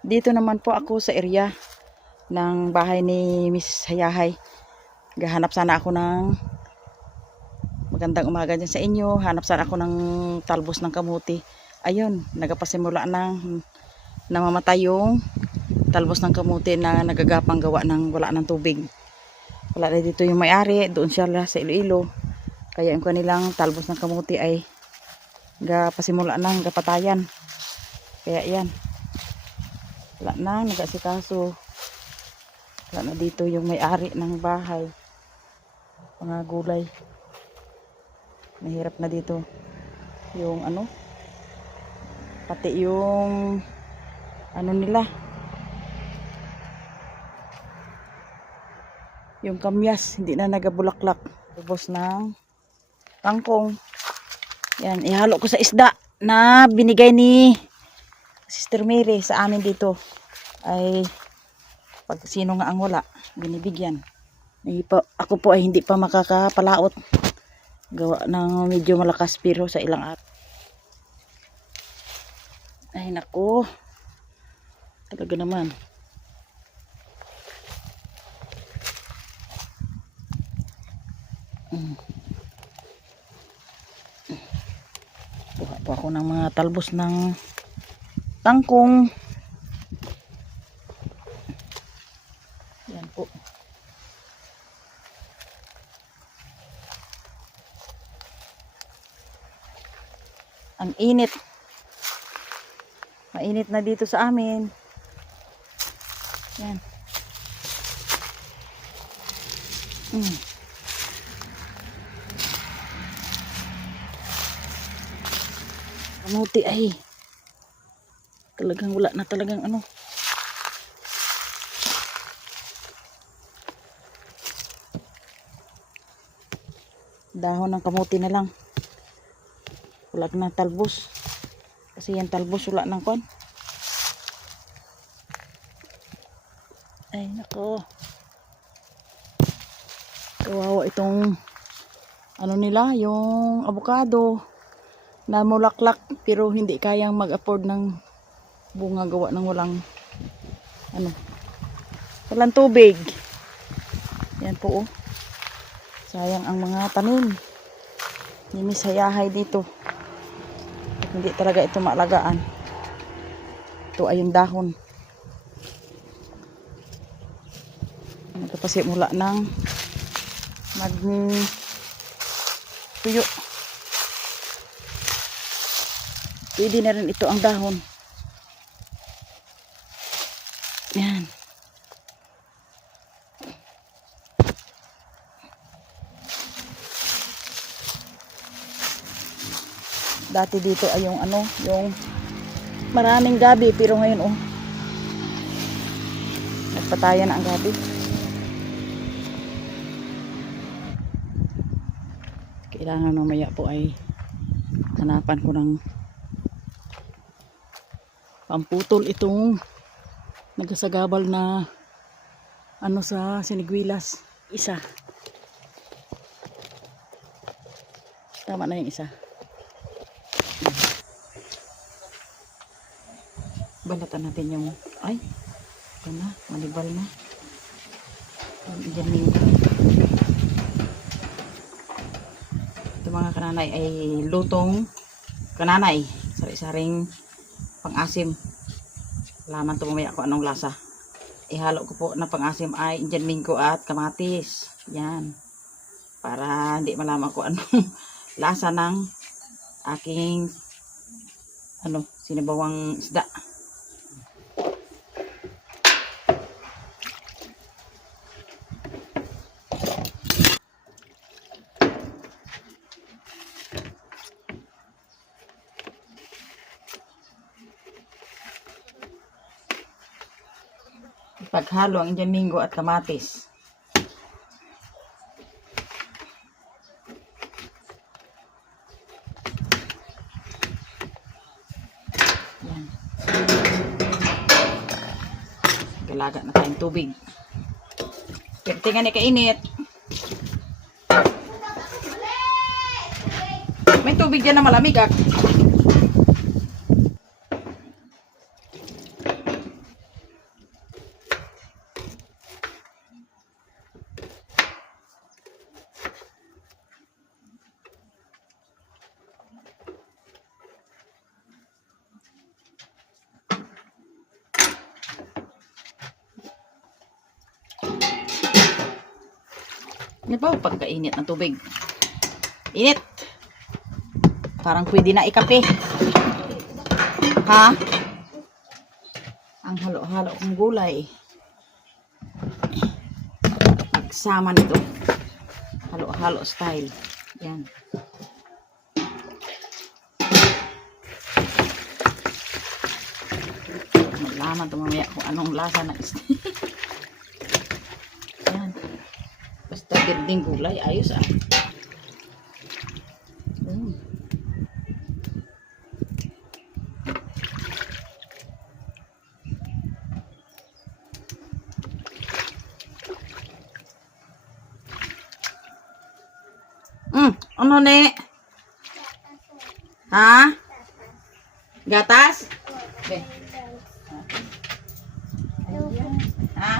Dito naman po ako sa area ng bahay ni Miss Hayahay. Gahanap sana ako ng magandang umaga dyan sa inyo. Hanap sana ako ng talbos ng kamuti. Ayun, nagapasimula ng namamatay yung talbos ng kamuti na nagagapang gawa ng wala ng tubig. Wala na dito yung may-ari, doon siya sa Iloilo. Kaya yung kanilang talbos ng kamuti ay pasimula ng gapatayan. Kaya yan. Wala na, nagasikaso. Wala na dito yung may-ari ng bahay. Mga gulay. Mahirap na dito. Yung pati yung nila. Yung kamyas, hindi na nagabulaklak. Tapos ng kangkong. Yan, ihalo ko sa isda na binigay ni Sister Mary sa amin dito. Ay pag sino nga ang wala, binibigyan. Ako po ay hindi pa makakapalaot. Gawa ng medyo malakas pero sa ilang araw. Ay nako. Talaga naman. Kuha po ako ng mga talbos ng kangkong. Yan po. Ang init. Mainit na dito sa amin. Yan. Kamuti ay talagang wala na talagang dahon ng kamuti na lang. Wala na talbos. Kasi yan talbos wala ng kon. Ay nako. Kawawa itong nila, yung avocado na mulaklak pero hindi kayang mag-afford ng bunga gawa ng walang tubig. Yan po. Sayang ang mga tanim ni Miss Hayahay dito. At hindi talaga ito maalagaan. Ito ay yung dahon. Nagpapasimula ng tuyo. Pwede na rin ito ang dahon. Yan. Dati dito ay yung yung maraming gabi pero ngayon nagpatayan na ang gabi. Kailangan mamaya po ay hanapan ko ng pamputol itong nagasagabal na sa sinigwilas. Isa. Tama na yung isa. Balatan natin yung manibal na. Diyan ito mga kananay ay lutong kananay. Sari-saring pang-asim. Laman ito mamaya ko anong lasa. Ihalo ko po na pang-asim ay Indian minggo at kamatis. Yan. Para hindi malaman ko anong lasa ng aking sinibawang isda. Paghalo ang Indian minggo at kamatis. Yan. Galaga na tayong tubig. Tingnan ni kainit. May tubig dyan na malamig Di ba pagkainit ng tubig? Init. Parang pwede na ikape. Ha? Ang halo-halo kong gulay. Nagsama nito. Halo-halo style. Yan. Malaman ito mamaya kung anong lasa ng isda. Yan. Basta girding gulay. Ayos ah. Ano ne? Ha? Gatas? Okay. Ha?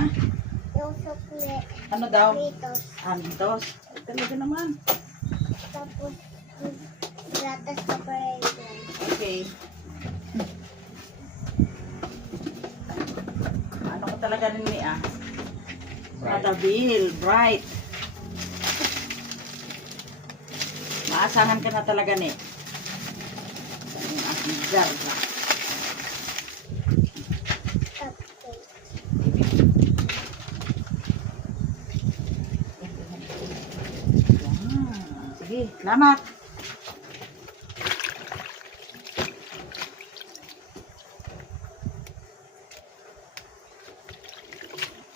Yung sukli. Ano daw? Fritos. Antos. Ay, talaga naman. Tapos, gatas sa parailan. Okay. Ano ko talaga rin ni ah? Matabil, bright. Maasahan ka na talaga ni. Yung aking jarga. Cupcake. Sige, salamat.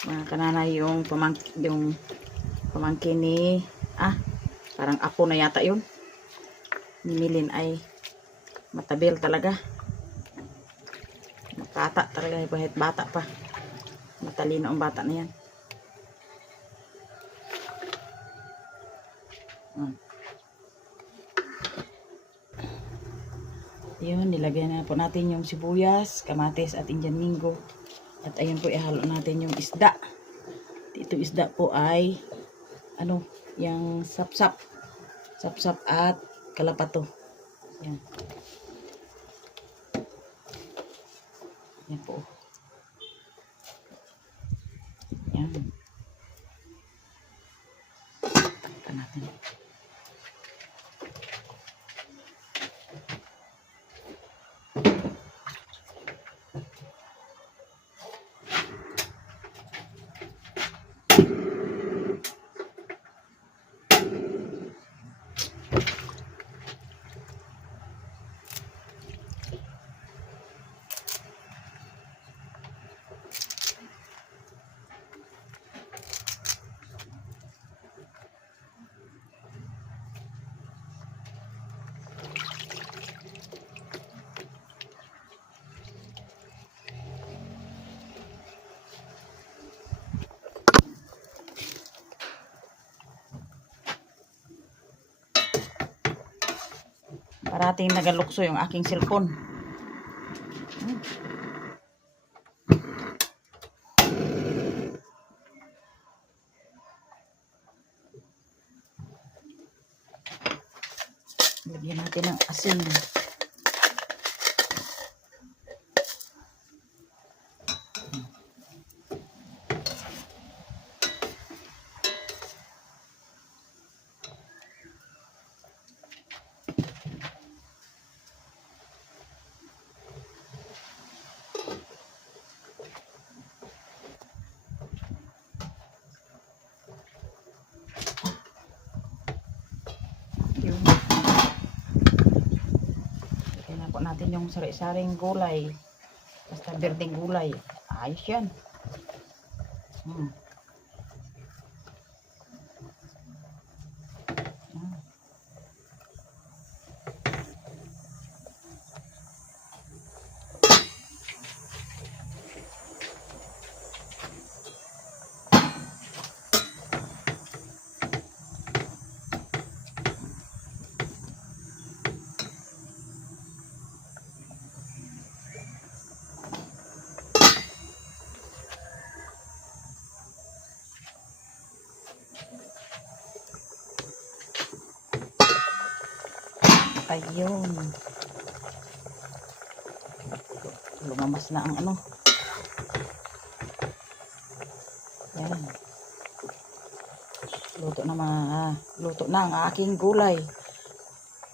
Mga kananay yung pamangkin ni parang apo na yata yun. Ni Milin ay matabil talaga. Bata talaga, kahit bata pa. Matalino ang bata na yan. Yun, nilagyan na po natin yung sibuyas, kamatis at Indian minggo. At ayun po, ihalo natin yung isda. Ito isda po ay yung sapsap. Sapsap at kalapato. Yan. Yan po. Yan. Takpan natin. Parating nagalukso yung aking cellphone. Lagyan natin ng asin. Kaya po natin yung sari-saring gulay. Basta berdeng gulay. Ayos yan. Ayun. Lumamas na ang Yan. Luto naman. na. Luto na ang aking gulay.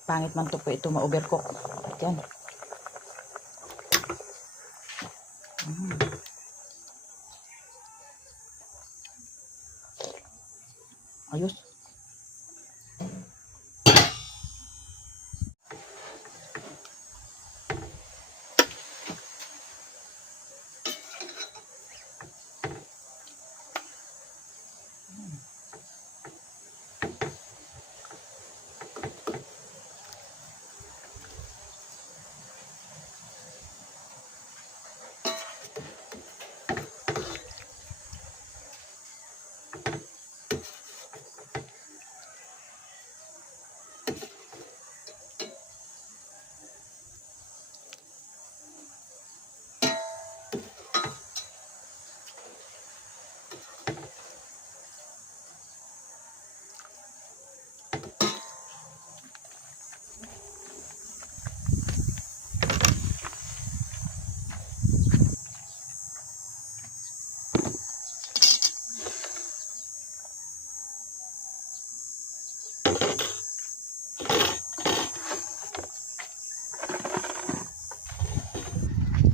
Pangit man to po ito ma-overcook. Yan. Ayos.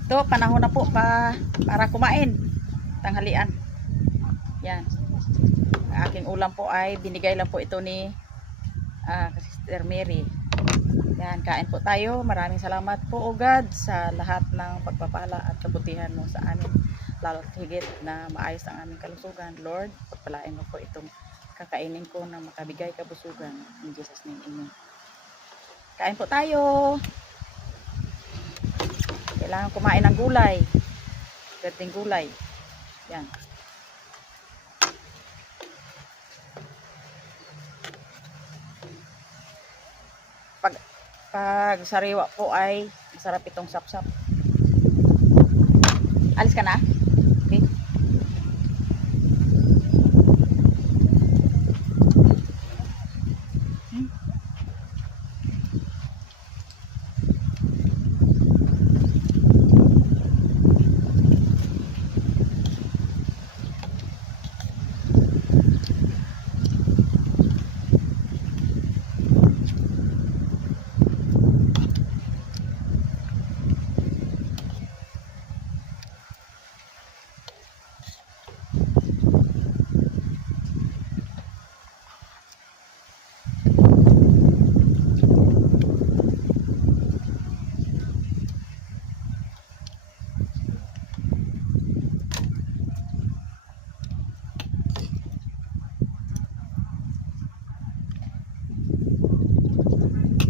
Ito, panahon na po para kumain. Tanghalian. Yan. Ang aking ulam po ay binigay lang po ito ni Sister Mary. Yan, kain po tayo. Maraming salamat po, O God, sa lahat ng pagpapala at kabutihan mo sa amin. Lalo higit na maayos ang aming kalusugan. Lord, pagpalain mo po itong kakainin ko na makabigay kabusugan. In Jesus' name, amen. Kain po tayo. Kailangan kumain ng gulay. Berting gulay. Yan. Pag sariwa po ay masarap itong sapsap. Alis ka na? Okay.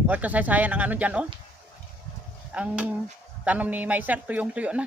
Huwag kasaysayan ang ano dyan, oh. Ang tanom ni Maiser, tuyong-tuyo na.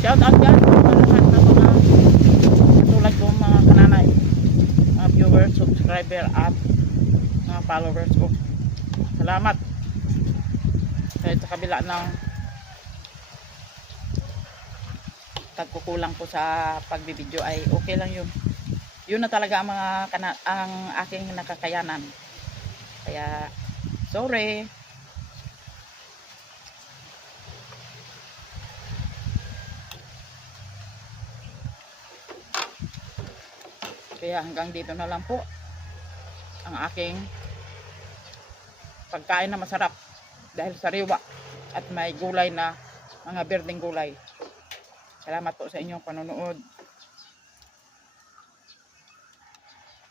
Shout out yan sa lahat ng mga katulad ko, mga kananay, mga viewers, subscriber at mga followers ko. Salamat. Kahit sa kabila ng pagkukulang ko sa pagbibideo ay okay lang yun. Yun na talaga ang ang aking nakakayanan. Kaya sorry. Kaya hanggang dito na lang po ang aking pagkain na masarap dahil sariwa at may gulay na mga berdeng gulay. Salamat po sa inyong panonood.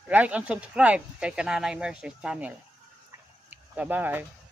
Like and subscribe kay Kananay Mercy channel. Bye-bye.